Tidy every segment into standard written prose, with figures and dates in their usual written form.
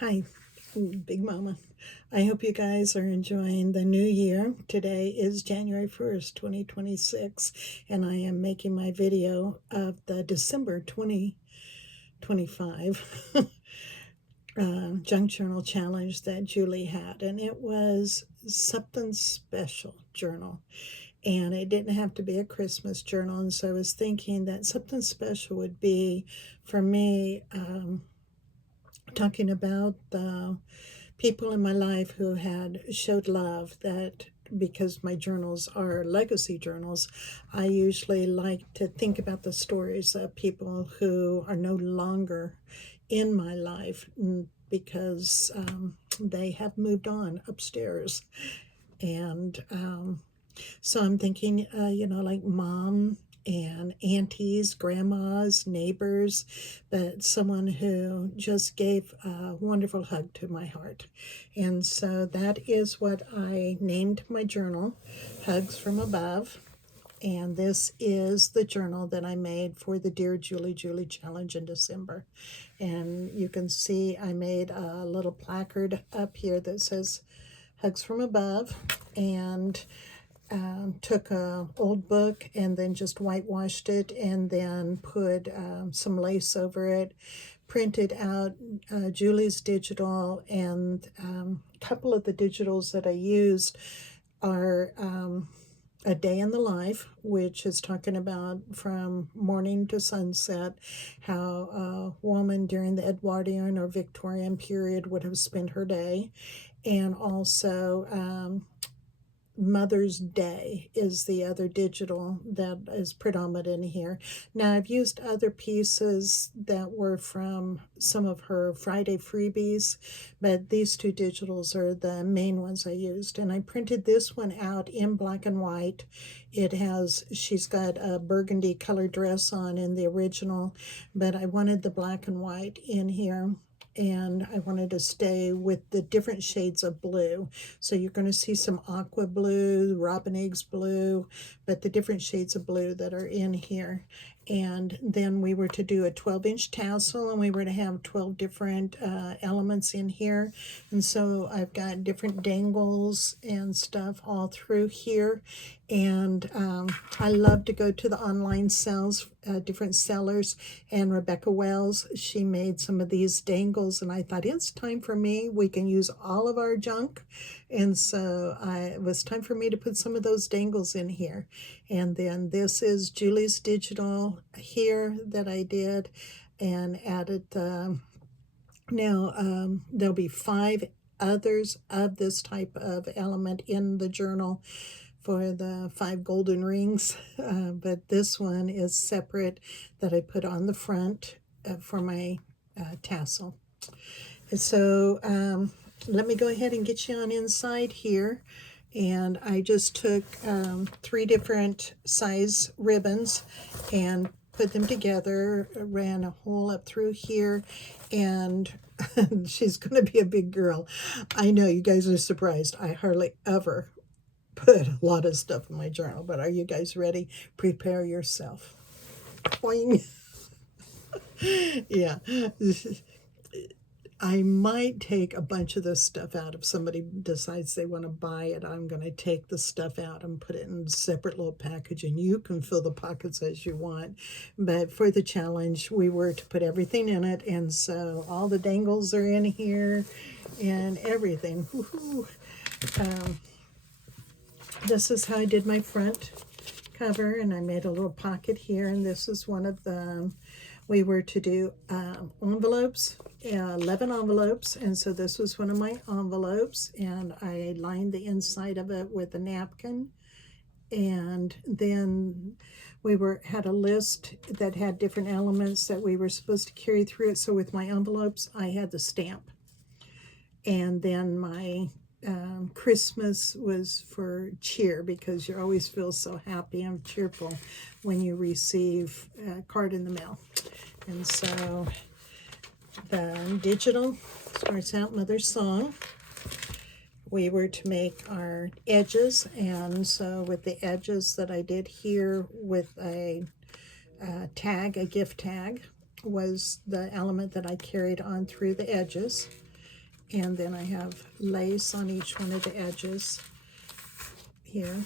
Hi, Big Mama. I hope you guys are enjoying the new year. Today is January 1st, 2026, and I am making my video of the December 2025 junk journal challenge that Julie had, and it was something special journal. And it didn't have to be a Christmas journal, and so I was thinking that something special would be, for me, talking about the people in my life who had showed love. That because my journals are legacy journals, I usually like to think about the stories of people who are no longer in my life because they have moved on upstairs. And so I'm thinking, like mom and aunties, grandmas, neighbors, but someone who just gave a wonderful hug to my heart. And so that is what I named my journal, Hugs from Above. And this is the journal that I made for the Dear Julie challenge in December. And you can see I made a little placard up here that says Hugs from Above, and took a old book and then just whitewashed it and then put some lace over it, printed out Julie's digital, and a couple of the digitals that I used are A Day in the Life, which is talking about from morning to sunset, how a woman during the Edwardian or Victorian period would have spent her day, and also Mother's Day is the other digital that is predominant in here. Now, I've used other pieces that were from some of her Friday freebies, but these two digitals are the main ones I used. And I printed this one out in black and white. She's got a burgundy color dress on in the original, but I wanted the black and white in here. And I wanted to stay with the different shades of blue. So you're going to see some aqua blue, robin eggs blue, but the different shades of blue that are in here. And then we were to do a 12-inch tassel, and we were to have 12 different elements in here. And so I've got different dangles and stuff all through here. And I love to go to the online sales, different sellers. And Rebekah Wells, she made some of these dangles, and I thought, it's time for me. We can use all of our junk. And so it was time for me to put some of those dangles in here. And then this is Julie's digital here that I did and added. Now, there'll be 5 others of this type of element in the journal for the 5 golden rings, but this one is separate that I put on the front for my tassel. So let me go ahead and get you on inside here. And I just took 3 different size ribbons and put them together, ran a hole up through here, and she's going to be a big girl. I know you guys are surprised. I hardly ever put a lot of stuff in my journal, but are you guys ready? Prepare yourself. Boing. Yeah. I might take a bunch of this stuff out. If somebody decides they want to buy it, I'm going to take the stuff out and put it in a separate little package, and you can fill the pockets as you want. But for the challenge, we were to put everything in it, and so all the dangles are in here and everything. This is how I did my front cover, and I made a little pocket here, and this is one of the, we were to do envelopes, 11 envelopes, and so this was one of my envelopes, and I lined the inside of it with a napkin. And then we had a list that had different elements that we were supposed to carry through it. So with my envelopes, I had the stamp, and then my Christmas was for cheer, because you always feel so happy and cheerful when you receive a card in the mail. And so the digital starts out Mother's Song. We were to make our edges, and so with the edges that I did here with a tag, a gift tag, was the element that I carried on through the edges. And then I have lace on each one of the edges here.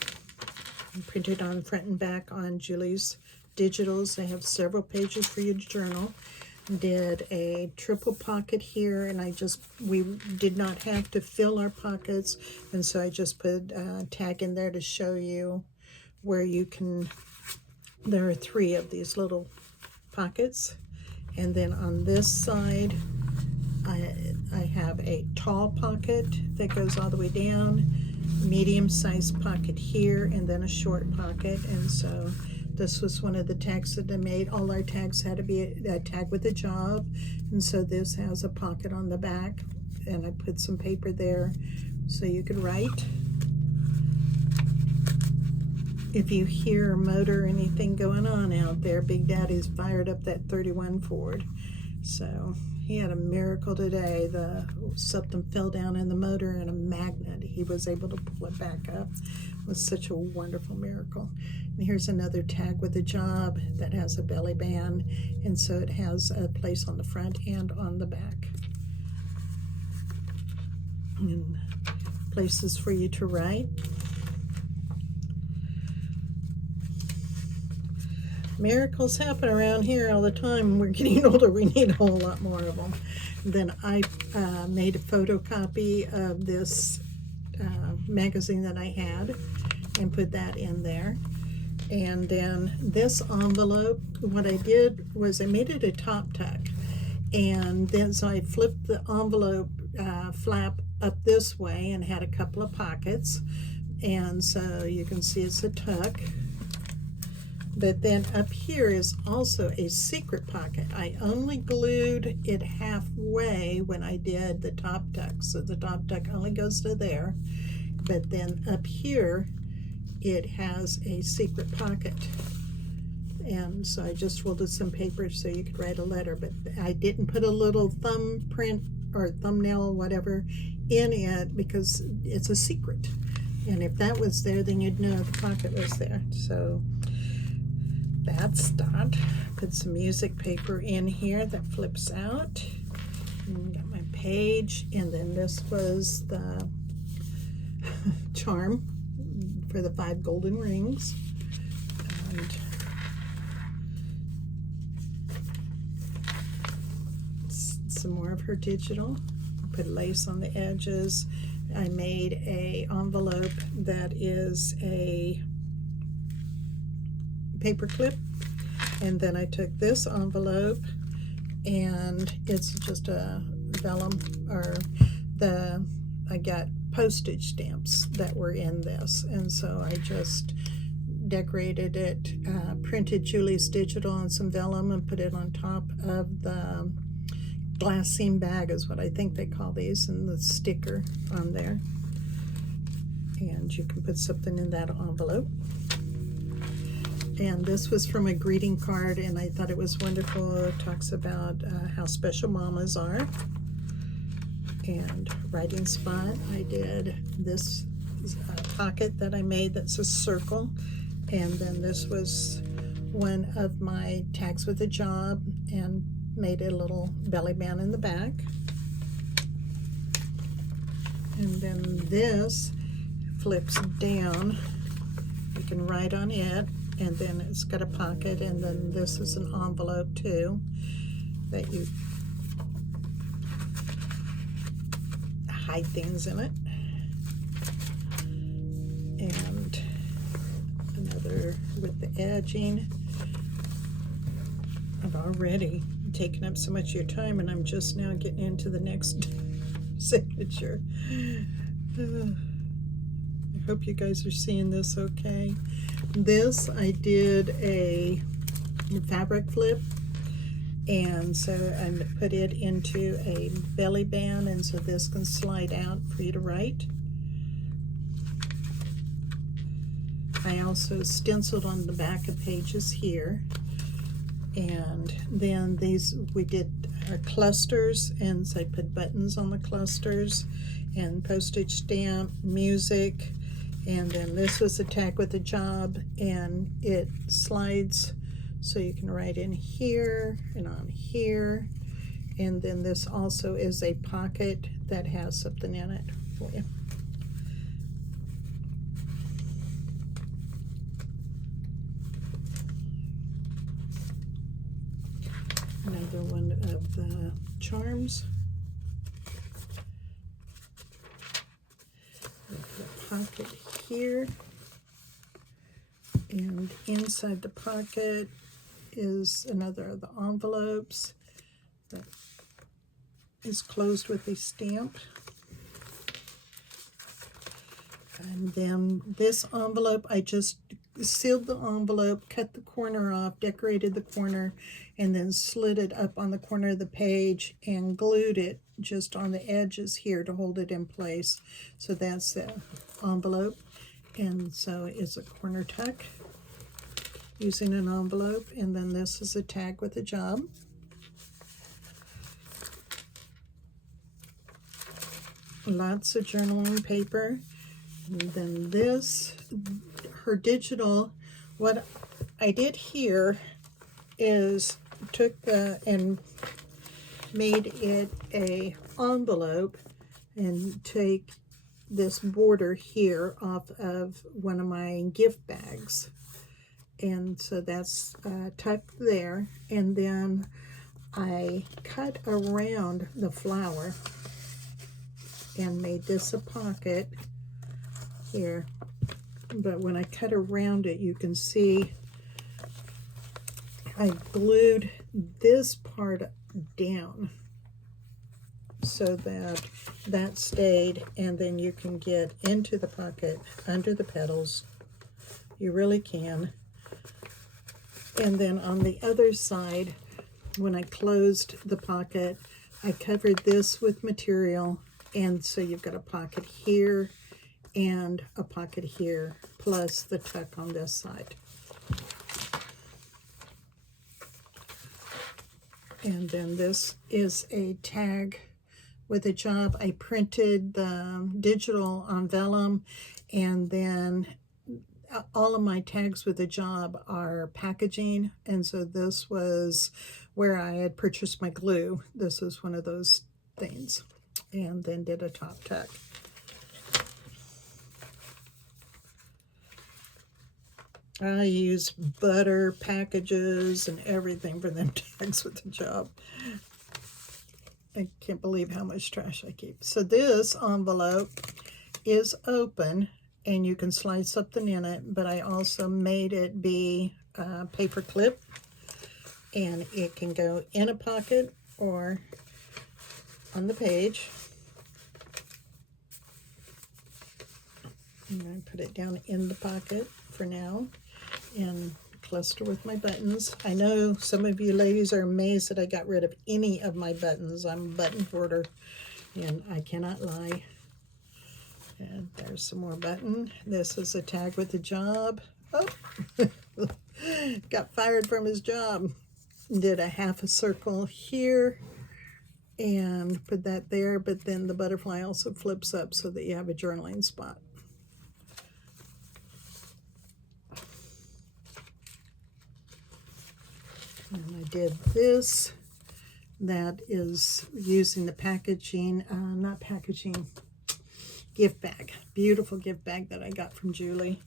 And printed on front and back on Julie's digitals. I have several pages for you to journal. Did a triple pocket here, and we did not have to fill our pockets, and so I just put a tag in there to show you where you can, there are 3 of these little pockets. And then on this side, I have a tall pocket that goes all the way down, medium-sized pocket here, and then a short pocket. And so this was one of the tags that I made. All our tags had to be a tag with a job, and so this has a pocket on the back, and I put some paper there so you could write. If you hear a motor or anything going on out there, Big Daddy's fired up that 31 Ford. So he had a miracle today. Something fell down in the motor, and a magnet, he was able to pull it back up. It was such a wonderful miracle. And here's another tag with a job that has a belly band, and so it has a place on the front and on the back. And places for you to write. Miracles happen around here all the time. We're getting older, we need a whole lot more of them. Then I made a photocopy of this magazine that I had and put that in there. And then this envelope, what I did was I made it a top tuck, and then so I flipped the envelope flap up this way and had a couple of pockets, and so you can see it's a tuck. But then up here is also a secret pocket. I only glued it halfway when I did the top tuck, so the top tuck only goes to there. But then up here, it has a secret pocket. And so I just folded some paper so you could write a letter, but I didn't put a little thumbprint or thumbnail, whatever, in it because it's a secret. And if that was there, then you'd know the pocket was there. So that's that. Put some music paper in here that flips out. And got my page, and then this was the charm for the 5 golden rings. And some more of her digital. Put lace on the edges. I made a envelope that is a paper clip, and then I took this envelope, and it's just a vellum, or I got postage stamps that were in this, and so I just decorated it, printed Julie's digital on some vellum and put it on top of the glassine bag is what I think they call these, and the sticker on there. And you can put something in that envelope. And this was from a greeting card, and I thought it was wonderful. It talks about how special mamas are. And writing spot, I did this pocket that I made that's a circle. And then this was one of my tags with a job, and made a little belly band in the back. And then this flips down. You can write on it, and then it's got a pocket, and then this is an envelope too that you hide things in it. And another with the edging. I've already taken up so much of your time, and I'm just now getting into the next signature. I hope you guys are seeing this okay. This, I did a fabric flip, and so I put it into a belly band, and so this can slide out for you to write. I also stenciled on the back of pages here. And then these, we did our clusters, and so I put buttons on the clusters, and postage stamp, music, and then this was a tag with a job, and it slides so you can write in here and on here, And then this also is a pocket that has something in it for you. Another one of the charms. The pocket here. And inside the pocket is another of the envelopes that is closed with a stamp. And then this envelope, I just sealed the envelope, cut the corner off, decorated the corner, and then slid it up on the corner of the page and glued it just on the edges here to hold it in place. So that's the envelope. And so it's a corner tuck using an envelope. And then this is a tag with a job. Lots of journaling paper. And then this, her digital, what I did here is took and made it a envelope and take this border here off of one of my gift bags. And so that's tucked there. And then I cut around the flower and made this a pocket here. But when I cut around it, you can see I glued this part down so that that stayed, and then you can get into the pocket under the petals. You really can. And then on the other side, when I closed the pocket, I covered this with material, and so you've got a pocket here and a pocket here, plus the tuck on this side. And then this is a tag with a job. I printed the digital on vellum, and then all of my tags with a job are packaging, and so this was where I had purchased my glue. This is one of those things. And then did a top tuck. I use butter packages and everything for them tags with the job. I can't believe how much trash I keep. So this envelope is open and you can slide something in it, but I also made it be a paper clip, and it can go in a pocket or on the page. I'm going to put it down in the pocket for now and cluster with my buttons. I know some of you ladies are amazed that I got rid of any of my buttons. I'm a button hoarder, and I cannot lie. And there's some more button. This is a tag with a job. Oh, got fired from his job. Did a half a circle here and put that there, but then the butterfly also flips up so that you have a journaling spot. And I did this. That is using the packaging, not packaging, gift bag. Beautiful gift bag that I got from Julie.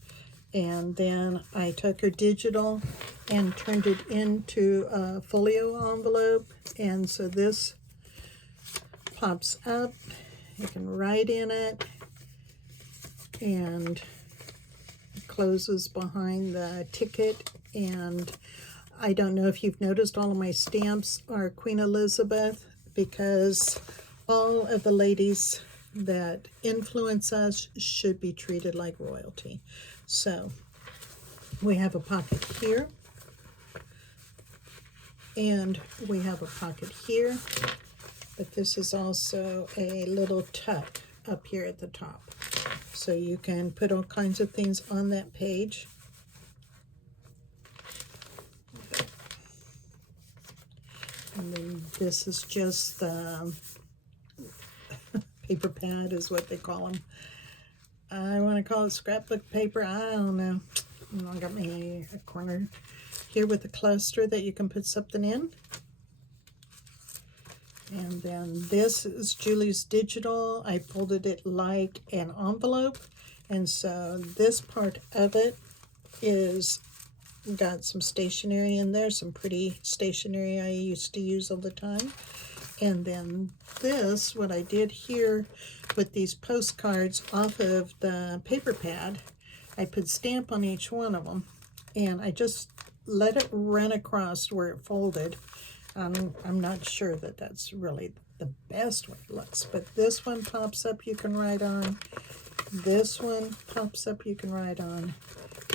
And then I took her digital and turned it into a folio envelope. And so this pops up. You can write in it, and it closes behind the ticket. And I don't know if you've noticed, all of my stamps are Queen Elizabeth, because all of the ladies that influence us should be treated like royalty. So we have a pocket here, and we have a pocket here, but this is also a little tuck up here at the top. So you can put all kinds of things on that page. And then this is just the paper pad is what they call them. I want to call it scrapbook paper. I don't know. I got me a corner here with a cluster that you can put something in. And then this is Julie's digital. I folded it like an envelope. And so this part of it is got some stationery in there, some pretty stationery I used to use all the time. And then this, what I did here with these postcards off of the paper pad, I put stamp on each one of them, and I just let it run across where it folded. I'm not sure that that's really the best way it looks, but this one pops up you can write on, this one pops up you can write on,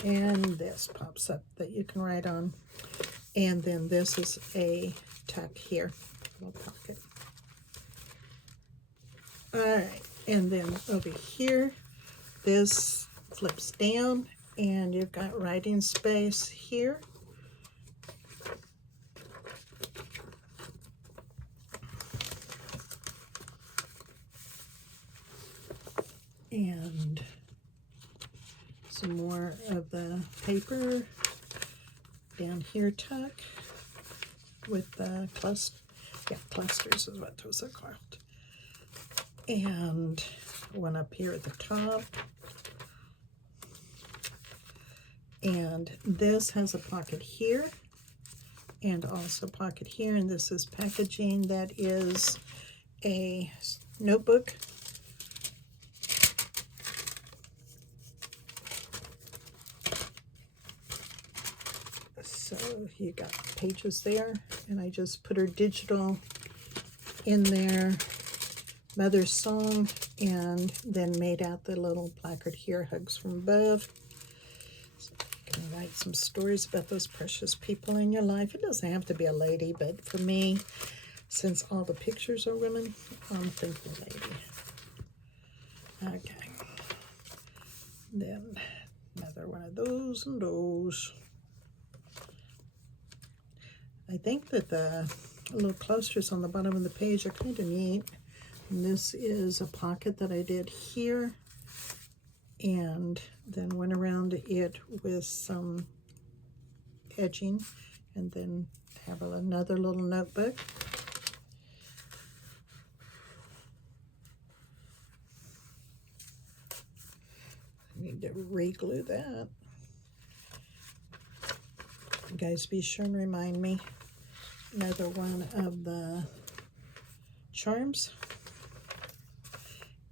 and this pops up that you can write on. And then this is a tuck here, little pocket. All right, and then over here, this flips down, and you've got writing space here. And some more of the paper down here tuck with the clusters is what those are called. And one up here at the top. And this has a pocket here and also a pocket here, and this is packaging that is a notebook. So you got pages there, and I just put her digital in there, Mother's Song, and then made out the little placard here, Hugs from Above. So you can write some stories about those precious people in your life. It doesn't have to be a lady, but for me, since all the pictures are women, I'm thinking lady. Okay. Then another one of those and those. I think that the little clusters on the bottom of the page are kind of neat. And this is a pocket that I did here, and then went around it with some edging, and then have another little notebook. I need to re-glue that. You guys be sure and remind me. Another one of the charms.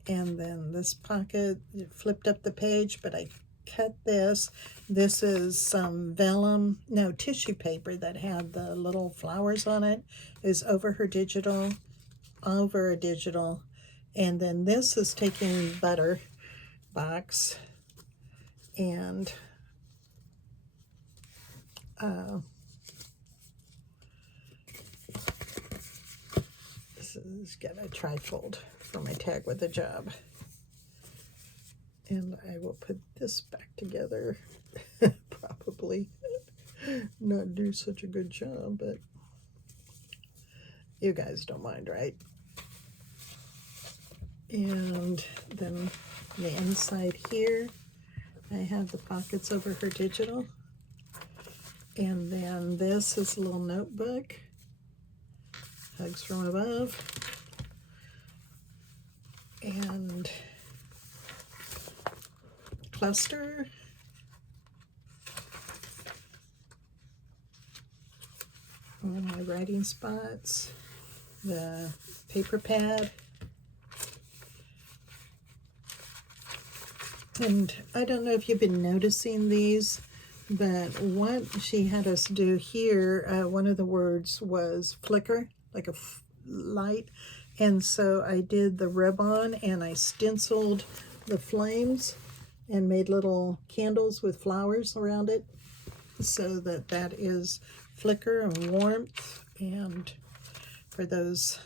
And then this pocket, it flipped up the page, but I cut this. This is some vellum, no, tissue paper that had the little flowers on it. Is over her digital, over a digital. And then this is taking butter box and this is got a trifold for my tag with a job, and I will put this back together. Probably not do such a good job, but you guys don't mind, right? And then the inside here, I have the pockets over her digital. And then this is a little notebook, Hugs from Above, and cluster, all my writing spots, the paper pad, and I don't know if you've been noticing these, but what she had us do here, one of the words was flicker, like a light. And so I did the ribbon and I stenciled the flames and made little candles with flowers around it, so that that is flicker and warmth, and for those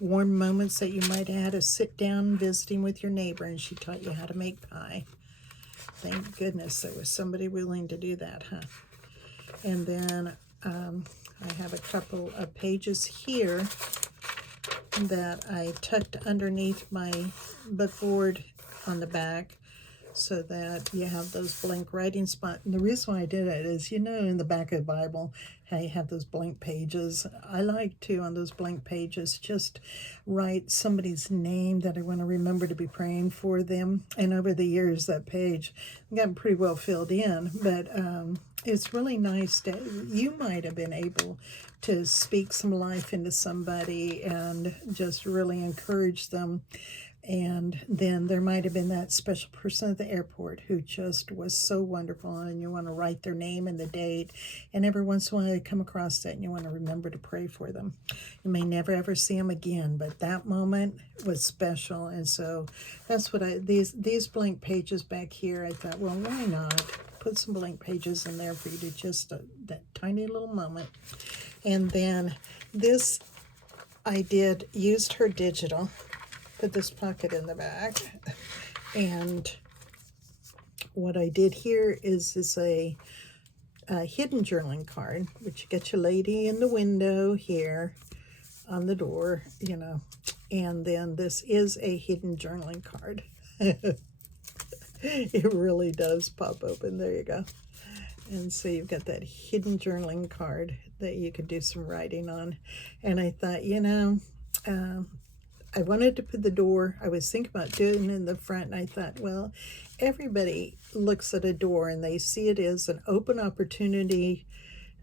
warm moments that you might have had to sit down visiting with your neighbor and she taught you how to make pie. Thank goodness there was somebody willing to do that, huh? And then I have a couple of pages here that I tucked underneath my bookboard on the back, so that you have those blank writing spots. And the reason why I did it is, in the back of the Bible, how you have those blank pages. I like to, on those blank pages, just write somebody's name that I want to remember to be praying for them. And over the years, that page got pretty well filled in, but it's really nice to, you might have been able to speak some life into somebody and just really encourage them. And then there might have been that special person at the airport who just was so wonderful, and you want to write their name and the date. And every once in a while you come across that and you want to remember to pray for them. You may never ever see them again, but that moment was special. And so that's what these blank pages back here, I thought, well, why not put some blank pages in there for you to just that tiny little moment. And then this I used her digital. Put this pocket in the back, and what I did here is a hidden journaling card, which you get your lady in the window here on the door, and then this is a hidden journaling card. It really does pop open. There you go. And so you've got that hidden journaling card that you could do some writing on. And I thought, I wanted to put the door, I was thinking about doing it in the front, and I thought, well, everybody looks at a door and they see it as an open opportunity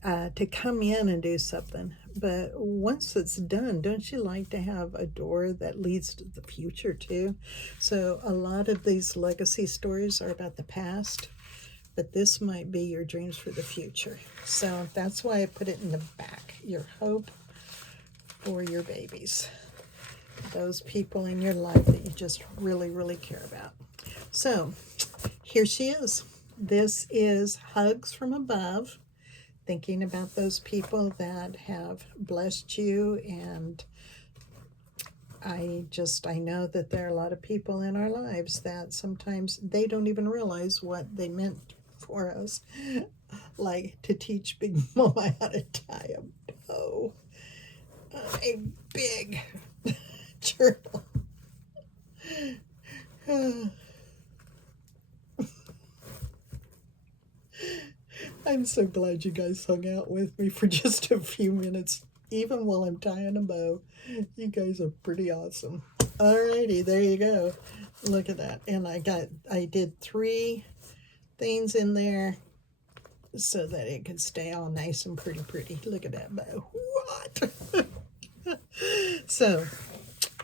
to come in and do something. But once it's done, don't you like to have a door that leads to the future too? So a lot of these legacy stories are about the past, but this might be your dreams for the future. So that's why I put it in the back, your hope for your babies. Those people in your life that you just really, really care about. So here she is. This is Hugs from Above, thinking about those people that have blessed you. And I know that there are a lot of people in our lives that sometimes they don't even realize what they meant for us, like to teach Big Momma how to tie a bow. A big journal. I'm so glad you guys hung out with me for just a few minutes, even while I'm tying a bow. You guys are pretty awesome. Alrighty, there you go. Look at that. And I did 3 things in there so that it could stay all nice and pretty. Look at that bow. What? So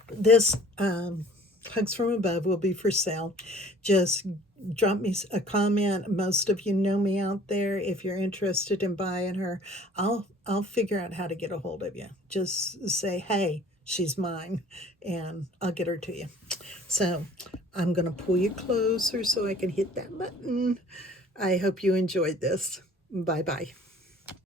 this Hugs from Above will be for sale. Just drop me a comment. Most of you know me out there. If you're interested in buying her, I'll figure out how to get a hold of you. Just say, hey, she's mine, and I'll get her to you. So I'm going to pull you closer so I can hit that button. I hope you enjoyed this. Bye-bye.